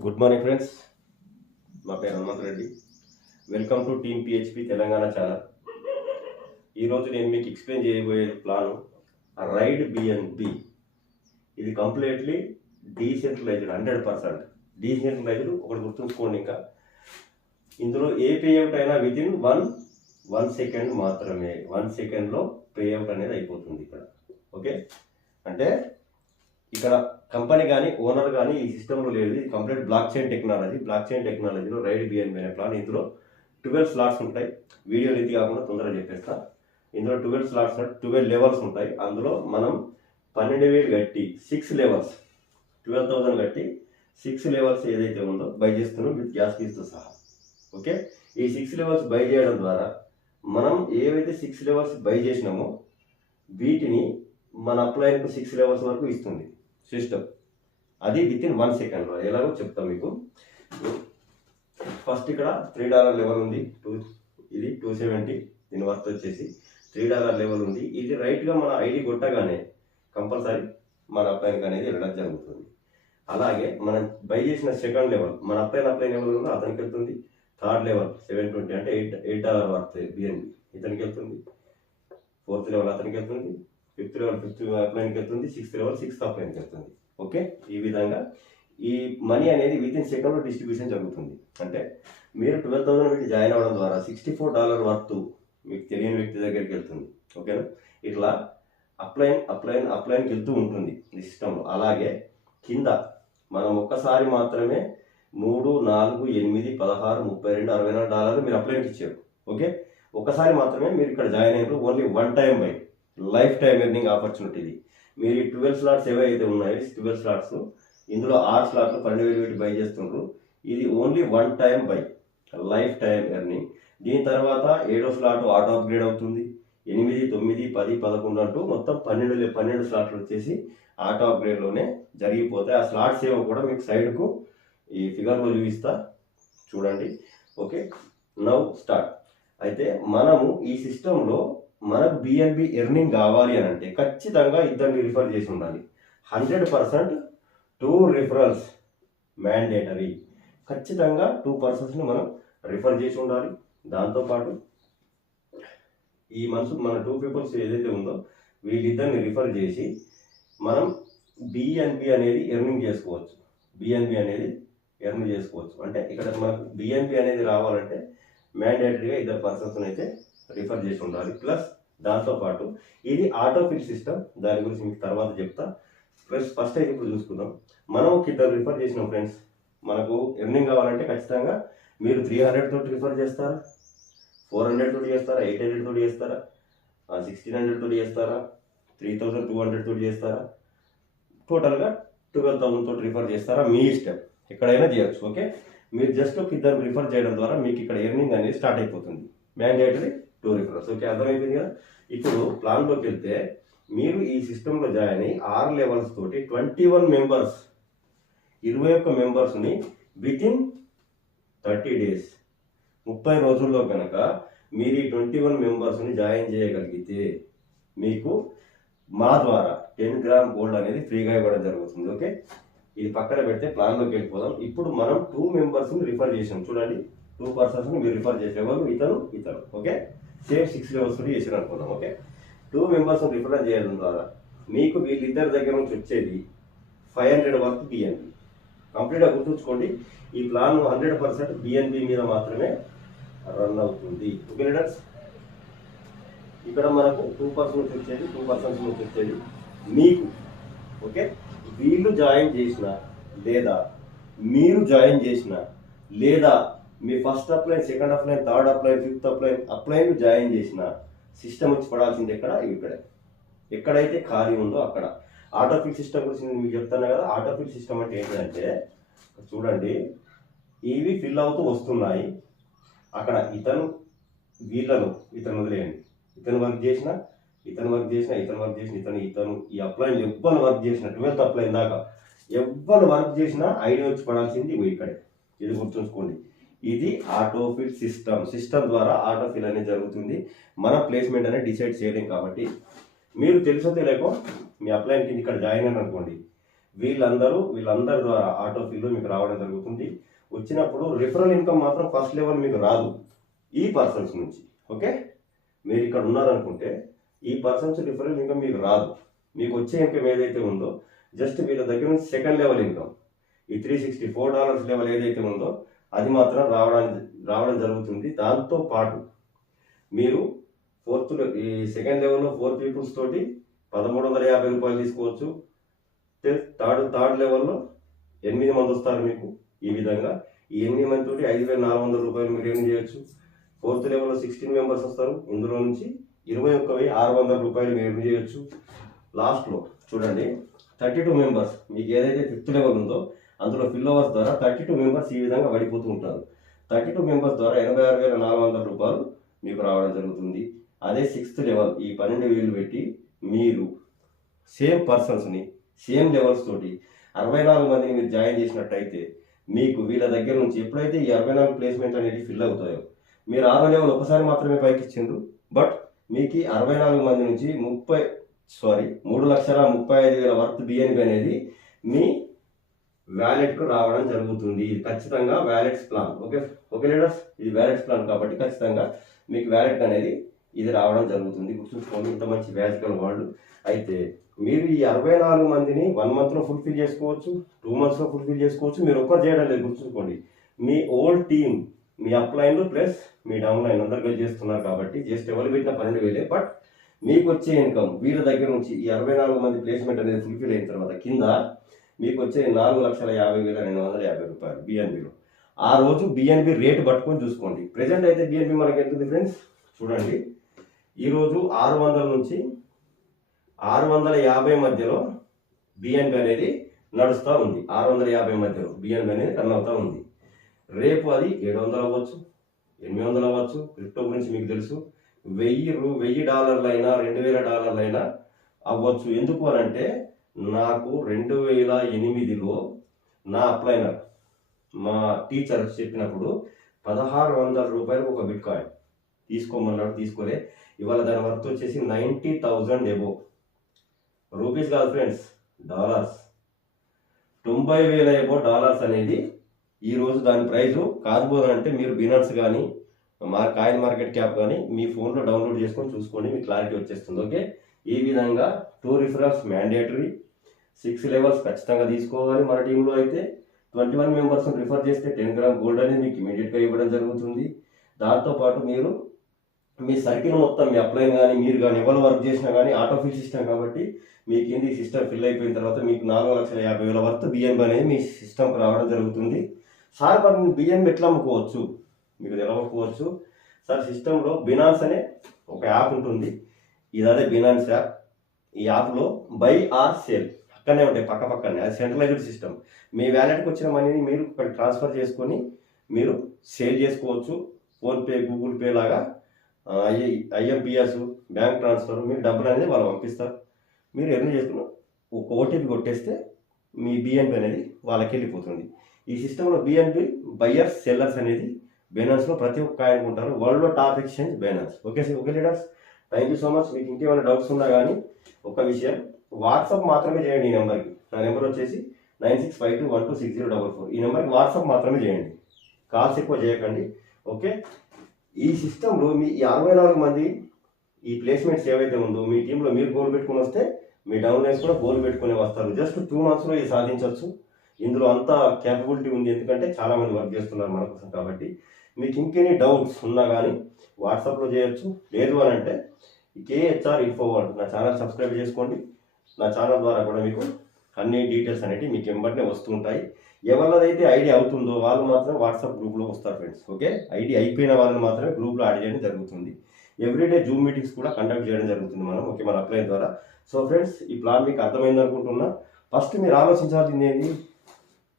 Good morning friends, మా పేరు Hanumanth Reddy. Welcome to team PHP Telangana channel. ఈరోజు నేను మీకు ఎక్స్ప్లెయిన్ చేయబోయే ప్లాను రైడ్ బిఎన్బి. ఇది కంప్లీట్లీ డీసెంట్రలైజ్డ్, 100% డీసెంట్రలైజ్డ్. ఒకటి గుర్తుంచుకోండి, ఇంకా ఇందులో ఏ పేఅవుట్ అయినా వితిన్ వన్ సెకండ్ మాత్రమే. 1 సెకండ్లో పేఅవుట్ అనేది అయిపోతుంది ఇక్కడ. ఓకే, అంటే ఇక్కడ కంపెనీ కానీ ఓనర్ కానీ ఈ సిస్టంలో లేదు. ఇది complete block chain technology. Block chain టెక్నాలజీలో రైడ్ బిఎన్బి అనే ప్లాన్. ఇందులో 12 స్లాట్స్ ఉంటాయి. వీడియో ఇది కాకుండా తొందరగా చెప్పేస్తా. ఇందులో 12 స్లాట్స్, 12 లెవెల్స్ ఉంటాయి. అందులో మనం 12,000 కట్టి 6 లెవెల్స్, 12,000 కట్టి 6 లెవెల్స్ ఏదైతే ఉందో బై చేస్తున్నాం విత్ గ్యాస్ ఫీస్తో సహా. ఓకే, ఈ 6 లెవెల్స్ బై చేయడం ద్వారా మనం ఏవైతే 6 లెవెల్స్ బై చేసినామో వీటిని మన అప్లైన్కు 6 లెవెల్స్ వరకు ఇస్తుంది సిస్టమ్. అది వితిన్ 1 సెకండ్లో. ఎలాగో చెప్తాం మీకు. ఫస్ట్ ఇక్కడ $3 లెవెల్ ఉంది. ఇది 270. దీని వర్త్ వచ్చేసి $3 లెవెల్ ఉంది. ఇది రైట్గా మన ఐడి కొట్టగానే కంపల్సరీ మన అప్లైన్కి అనేది వెళ్ళడం జరుగుతుంది. అలాగే మనం బై చేసిన సెకండ్ లెవెల్, మన అప్లైన్ లెవెల్ ఉందో అతనికి వెళ్తుంది. థర్డ్ లెవెల్ 720 అంటే $8 వర్త్ బిఎన్బి ఇతనికి వెళ్తుంది. ఫోర్త్ లెవెల్ అతనికి వెళ్తుంది. ఫిఫ్త్ లెవెల్ అప్లైన్కి వెళ్తుంది. సిక్స్త్ లెవెల్ సిక్స్త్ అప్లైన్కి వెళ్తుంది. ఓకే, ఈ విధంగా ఈ మనీ అనేది వితిన్ సెకండ్లో డిస్ట్రిబ్యూషన్ జరుగుతుంది. అంటే మీరు 12,000 పెట్టి జాయిన్ అవ్వడం ద్వారా $64 వర్త్ మీకు తెలియని వ్యక్తి దగ్గరికి వెళ్తుంది. ఓకేనా, ఇట్లా అప్లైన్కి వెళ్తూ ఉంటుంది ఈ సిస్టంలో. అలాగే కింద మనం ఒక్కసారి మాత్రమే 3, 4, 8, 16, 32, $64 మీరు అప్లైన్కి ఇచ్చారు. ఓకే, ఒకసారి మాత్రమే మీరు ఇక్కడ జాయిన్ అయ్యారు. Only one time by, life time earning opportunity ఇది. మీరు 12 స్లాట్స్ ఏవైతే ఉన్నాయో 12 స్లాట్స్, ఇందులో 6 స్లాట్లు 12,000 పెట్టి బై చేస్తుండ్రు. ఇది only one time by, life time earning. దీని తర్వాత 7వ స్లాట్ ఆటో అప్గ్రేడ్ అవుతుంది. 8, 9, 10, 11 అంటూ మొత్తం 12 స్లాట్లు వచ్చేసి ఆటో అప్గ్రేడ్లోనే జరిగిపోతాయి. ఆ స్లాట్స్ ఏవో కూడా మీకు సైడ్కు ఈ ఫిగర్లో చూపిస్తా, చూడండి. Okay, now start. అయితే మనము ఈ సిస్టంలో మనకు బిఎన్బి ఎర్నింగ్ కావాలి అని అంటే ఖచ్చితంగా ఇద్దరిని రిఫర్ చేసి ఉండాలి. 100% 2 రిఫరల్స్ మ్యాండేటరీ. ఖచ్చితంగా 2 పర్సన్స్ని మనం రిఫర్ చేసి ఉండాలి. దాంతోపాటు ఈ మన 2 పీపుల్స్ ఏదైతే ఉందో వీళ్ళిద్దరిని రిఫర్ చేసి మనం బిఎన్బి అనేది ఎర్నింగ్ చేసుకోవచ్చు. బిఎన్బి అనేది ఎర్న్ చేసుకోవచ్చు. అంటే ఇక్కడ మనకు బిఎన్బి అనేది రావాలంటే మ్యాండేటరీగా 2 పర్సన్స్ అయితే రిఫర్ చేసి ఉండాలి. ప్లస్ దాంతోపాటు ఇది ఆటోఫిల్ సిస్టమ్, దాని గురించి మీకు తర్వాత చెప్తా. ప్లస్ ఫస్ట్ అయితే ఇప్పుడు చూసుకుందాం. మనం ఒక 2 రిఫర్ చేసినాం ఫ్రెండ్స్. మనకు ఎర్నింగ్ కావాలంటే ఖచ్చితంగా మీరు 300 తోటి రిఫర్ చేస్తారా, 400 తోటి చేస్తారా, 800 తోటి చేస్తారా, 1600 తోటి చేస్తారా, 3200 తోటి చేస్తారా, టోటల్గా 12,000 తోటి రిఫర్ చేస్తారా, మీ ఇష్టం. ఎక్కడైనా చేయొచ్చు. ఓకే, మీరు జస్ట్ ఒక 2 రిఫర్ చేయడం ద్వారా మీకు ఇక్కడ ఎర్నింగ్ అనేది స్టార్ట్ అయిపోతుంది. Mandatory 2 referrals. ఓకే, అర్థమైపోయింది కదా. ఇప్పుడు ప్లాన్లోకి వెళ్తే మీరు ఈ సిస్టంలో జాయిన్ అయ్యి 6 లెవెల్స్ తోటి 21 మెంబర్స్, 21 మెంబర్స్ని వితిన్ 30 డేస్, 30 రోజుల్లో కనుక మీరు ఈ 21 మెంబర్స్ని జాయిన్ చేయగలిగితే మీకు మా ద్వారా 10 గ్రామ్ గోల్డ్ అనేది ఫ్రీగా ఇవ్వడం జరుగుతుంది. ఓకే, ఇది పక్కన పెడితే ప్లాన్లోకి వెళ్ళిపోదాం. ఇప్పుడు మనం 2 మెంబర్స్ని రిఫర్ చేసాం. చూడండి, 2 పర్సన్స్ని మీరు రిఫర్ చేసేవాళ్ళు ఇతను. ఓకే, సేమ్ 6 లెవెల్స్ తోటి చేసారు అనుకుందాం. ఓకే, 2 మెంబర్స్ని రిఫర్ చేయడం ద్వారా మీకు వీళ్ళిద్దరి దగ్గర నుంచి వచ్చేది 500 వర్త్ బిఎన్బి. కంప్లీట్గా గుర్తుంచుకోండి, ఈ ప్లాన్ 100% బిఎన్బి మీద మాత్రమే రన్ అవుతుంది. ఓకే లీడర్స్, ఇక్కడ మనకు 2 పర్సన్స్ వచ్చేది, 2 పర్సన్స్ నుంచి వచ్చేది మీకు. ఓకే, వీళ్ళు జాయిన్ చేసిన లేదా మీరు జాయిన్ చేసిన లేదా మీ first upline, second upline, third upline, fifth upline join చేసిన సిస్టమ్ వచ్చి పడాల్సింది ఇక్కడే. ఎక్కడైతే ఖాళీ ఉందో అక్కడ. ఆటోఫిల్ సిస్టమ్ గురించి నేను మీకు చెప్తాను కదా. ఆటోఫిల్ సిస్టమ్ అంటే ఏంటంటే చూడండి, ఇవి ఫిల్ అవుతూ వస్తున్నాయి. అక్కడ ఇతను వదిలేయండి. ఇతను వర్క్ చేసిన ఇతను ఈ అప్లైన్ ఎవ్వరు వర్క్ చేసిన 12th అప్లైన్ దాకా ఎవ్వరు వర్క్ చేసినా ఐడి వచ్చి పడాల్సింది ఇక్కడే. ఇది గుర్తుంచుకోండి. ఇది ఆటోఫిల్ సిస్టమ్ ద్వారా ఆటోఫిల్ అనేది జరుగుతుంది. మన ప్లేస్మెంట్ అనేది డిసైడ్ చేయలేం. కాబట్టి మీరు తెలుసో తెలియకో మీ అప్లైన్ కింద ఇక్కడ జాయిన్ అని అనుకోండి, వీళ్ళందరి ద్వారా ఆటో ఫిల్ మీకు రావడం జరుగుతుంది. వచ్చినప్పుడు రిఫరల్ ఇన్కమ్ మాత్రం ఫస్ట్ లెవెల్ మీకు రాదు ఈ పర్సన్స్ నుంచి. ఓకే, మీరు ఇక్కడ ఉన్నారనుకుంటే ఈ పర్సన్స్ రిఫరల్ ఇన్కమ్ మీకు రాదు. మీకు వచ్చే ఇన్కమ్ ఏదైతే ఉందో జస్ట్ వీళ్ళ దగ్గర నుంచి సెకండ్ లెవెల్ ఇన్కమ్ ఈ $364 లెవెల్ ఏదైతే ఉందో అది మాత్రం రావడం జరుగుతుంది. దాంతో పాటు మీరు ఈ సెకండ్ లెవెల్లో 4 పీపుల్స్ తోటి $1,350 తీసుకోవచ్చు. థర్డ్ లెవెల్లో 8 మంది వస్తారు మీకు. ఈ విధంగా ఈ 8 మంది తోటి $5,400 మీరు ఏం చేయొచ్చు. ఫోర్త్ లెవెల్లో 16 మెంబర్స్ వస్తారు. ఇందులో నుంచి $21,600 మీరు ఏం చేయొచ్చు. లాస్ట్లో చూడండి 32 మెంబర్స్ మీకు ఏదైతే ఫిఫ్త్ లెవెల్ ఉందో అందులో ఫిల్ అవర్స్ ద్వారా 32 మెంబర్స్ ఈ విధంగా పడిపోతూ ఉంటారు. 32 మెంబర్స్ ద్వారా $86,400 మీకు రావడం జరుగుతుంది. అదే సిక్స్త్ లెవెల్ ఈ 12,000 పెట్టి మీరు సేమ్ పర్సన్స్ని సేమ్ లెవెల్స్ తోటి 64 మందిని మీరు జాయిన్ చేసినట్టయితే మీకు వీళ్ళ దగ్గర నుంచి ఎప్పుడైతే ఈ 64 ప్లేస్మెంట్ అనేది ఫిల్ అవుతాయో మీరు 6వ లెవెల్ ఒకసారి మాత్రమే పైకి ఇచ్చిండ్రు. బట్ మీకు 64 మంది నుంచి 3,35,000 వర్త్ బిఎన్బి అనేది మీ వ్యాలెట్కు రావడం జరుగుతుంది. ఇది ఖచ్చితంగా వ్యాలెట్స్ ప్లాన్. ఓకే లీడర్స్, ఇది వ్యాలెట్స్ ప్లాన్ కాబట్టి ఖచ్చితంగా మీకు వ్యాలెట్ అనేది ఇది రావడం జరుగుతుంది. గుర్తుంచుకోండి, ఇంత మంచి వ్యాజికల్ వరల్డ్. అయితే మీరు ఈ 64 మందిని 1 మంత్లో ఫుల్ఫిల్ చేసుకోవచ్చు, 2 మంత్స్లో ఫుల్ఫిల్ చేసుకోవచ్చు. మీరు ఒక్కరు చేయడం లేదు. గుర్తుంచుకోండి, మీ ఓల్డ్ టీమ్ మీ అప్ లైన్ ప్లస్ మీ డౌన్ లైన్ అందరు కలిసి చేస్తున్నారు కాబట్టి జస్ట్ ఎవరు పెట్టిన 12,000. బట్ మీకు వచ్చే ఇన్కమ్ వీళ్ళ దగ్గర నుంచి ఈ 64 మంది ప్లేస్మెంట్ అనేది ఫుల్ఫిల్ అయిన తర్వాత కింద మీకు వచ్చే $4,50,250 బిఎన్బిలో. ఆ రోజు బిఎన్బి రేటు పట్టుకొని చూసుకోండి. ప్రెజెంట్ అయితే బిఎన్బి మనకి ఎంత ఉంది ఫ్రెండ్స్ చూడండి. ఈరోజు 600 నుంచి 650 మధ్యలో బిఎన్బి అనేది నడుస్తూ ఉంది. 650 మధ్యలో బిఎన్బి అనేది రన్ అవుతూ ఉంది. రేపు అది 700 అవ్వచ్చు, 800 అవ్వచ్చు. క్రిప్టో గురించి మీకు తెలుసు. $1,000 అయినా $2,000 అయినా అవ్వచ్చు. ఎందుకు అని అంటే నాకు 2008లో నా అప్లైనర్ మా టీచర్ చెప్పినప్పుడు $1,600 ఒక బిట్ కాయిన్ తీసుకోమన్నాడు. తీసుకోలే. ఇవాళ దాని వర్త్ వచ్చేసి 90,000 ఎబో. రూపీస్ కాదు ఫ్రెండ్స్, డాలర్స్. 90,000 ఎబో డాలర్స్ అనేది ఈరోజు దాని ప్రైజు. కాకపోతే మీరు బినాన్స్ కానీ కాయిన్ మార్కెట్ క్యాప్ కానీ మీ ఫోన్లో డౌన్లోడ్ చేసుకొని చూసుకోండి, మీకు క్లారిటీ వచ్చేస్తుంది. ఓకే, ఈ విధంగా 2 రిఫరల్స్ మ్యాండేటరీ, 6 లెవెల్స్ ఖచ్చితంగా తీసుకోవాలి. మన టీంలో అయితే 21 మెంబర్స్ రిఫర్ చేస్తే 10 గ్రామ్ గోల్డ్ అనేది మీకు ఇమీడియట్గా ఇవ్వడం జరుగుతుంది. దాంతోపాటు మీరు మీ సర్కిల్ మొత్తం మీ అప్లైన్ కానీ మీరు కానీ ఎవరు వర్క్ చేసినా కానీ ఆటో ఫిల్ సిస్టమ్ కాబట్టి మీకు ఏంది సిస్టమ్ ఫిల్ అయిపోయిన తర్వాత మీకు 4,50,000 వర్త్ బిఎన్బి అనేది మీ సిస్టమ్కి రావడం జరుగుతుంది. సార్ మరి బిఎన్బి ఎట్లా అమ్ముకోవచ్చు మీకు తెలవకపోవచ్చు. సార్ సిస్టంలో బినాన్స్ అనే ఒక యాప్ ఉంటుంది. ఇది అదే బినాన్స్ యాప్. ఈ యాప్లో బై ఆర్ సేల్ అక్కడనే ఉంటాయి, పక్కనే. అది సెంట్రలైజ్డ్ సిస్టమ్. మీ వ్యాలెట్కి వచ్చిన మనీని మీరు ఇక్కడ ట్రాన్స్ఫర్ చేసుకొని మీరు సేల్ చేసుకోవచ్చు. ఫోన్పే, గూగుల్ పే లాగా ఐఎంపిఎస్, బ్యాంక్ ట్రాన్స్ఫర్ మీకు డబ్బులు అనేది వాళ్ళు పంపిస్తారు. మీరు ఎర్న్ చేసుకున్న ఒక ఓటీపీ కొట్టేస్తే మీ బిఎన్బి అనేది వాళ్ళకి వెళ్ళిపోతుంది. ఈ సిస్టంలో బిఎన్బి బయ్యర్స్ సెల్లర్స్ అనేది బైనాన్స్లో ప్రతి ఒక్క కాయిన్ ఉంటారు. వరల్డ్లో top exchange Binance. Okay leaders, thank you so much. మీకు ఇంకేమైనా డౌట్స్ ఉన్నా కానీ ఒక విషయం, వాట్సాప్ మాత్రమే చేయండి ఈ నెంబర్కి. నా నెంబర్ వచ్చేసి 9652126044. ఈ నెంబర్కి వాట్సాప్ మాత్రమే చేయండి, కాల్స్ ఎక్కువ చేయకండి. ఓకే, ఈ సిస్టంలో మీ 64 మంది ఈ ప్లేస్మెంట్స్ ఏవైతే ఉందో మీ టీంలో మీరు గోల్ పెట్టుకుని వస్తే మీ డౌన్ లైన్స్ కూడా గోల్ పెట్టుకుని వస్తారు. జస్ట్ 2 మంత్స్లో ఇది సాధించవచ్చు. ఇందులో అంతా క్యాపబిలిటీ ఉంది, ఎందుకంటే చాలామంది వర్క్ చేస్తున్నారు మన కోసం. కాబట్టి మీకు ఇంకెనీ డౌట్స్ ఉన్నా కానీ వాట్సాప్లో చేయొచ్చు. లేదు అని అంటే KHR Info World నా ఛానల్ సబ్స్క్రైబ్ చేసుకోండి. నా ఛానల్ ద్వారా కూడా మీకు అన్ని డీటెయిల్స్ అనేవి మీకు వెంబటనే వస్తుంటాయి. ఎవరిదైతే ఐడి అవుతుందో వాళ్ళు మాత్రం వాట్సాప్ గ్రూప్లో వస్తారు ఫ్రెండ్స్. ఓకే, ఐడి అయిపోయిన వాళ్ళని మాత్రమే గ్రూప్లో యాడ్ చేయడం జరుగుతుంది. ఎవ్రీడే జూమ్ మీటింగ్స్ కూడా కండక్ట్ చేయడం జరుగుతుంది మనం. ఓకే, మన అప్లైన్ ద్వారా. సో ఫ్రెండ్స్, ఈ ప్లాన్ మీకు అర్థమైంది అనుకుంటున్నా. ఫస్ట్ మీరు ఆలోచించాల్సింది ఏంటి,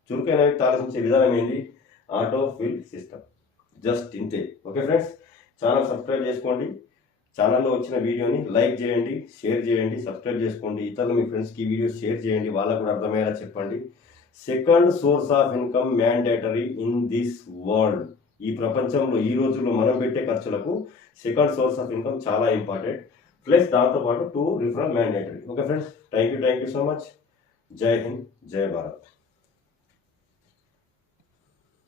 చురుకైన వ్యక్తి ఆలోచించే విధానం ఏంటి, ఆటో ఫిల్ సిస్టమ్. జస్ట్ ఇంతే. ఓకే ఫ్రెండ్స్, ఛానల్ సబ్స్క్రైబ్ చేసుకోండి. ఛానల్లో వచ్చిన వీడియోని లైక్ చేయండి, షేర్ చేయండి, సబ్స్క్రైబ్ చేసుకోండి. ఇతరులు మీ ఫ్రెండ్స్కి ఈ వీడియో షేర్ చేయండి, వాళ్ళకు కూడా అర్థమయ్యేలా చెప్పండి. Second source of income mandatory in this world. ఈ ప్రపంచంలో ఈ రోజుల్లో మనం పెట్టే ఖర్చులకు సెకండ్ సోర్స్ ఆఫ్ ఇన్కమ్ చాలా ఇంపార్టెంట్. ప్లస్ దాంతోపాటు 2 referral mandatory. Okay friends, thank you so much. జై హింద్, జై భారత్.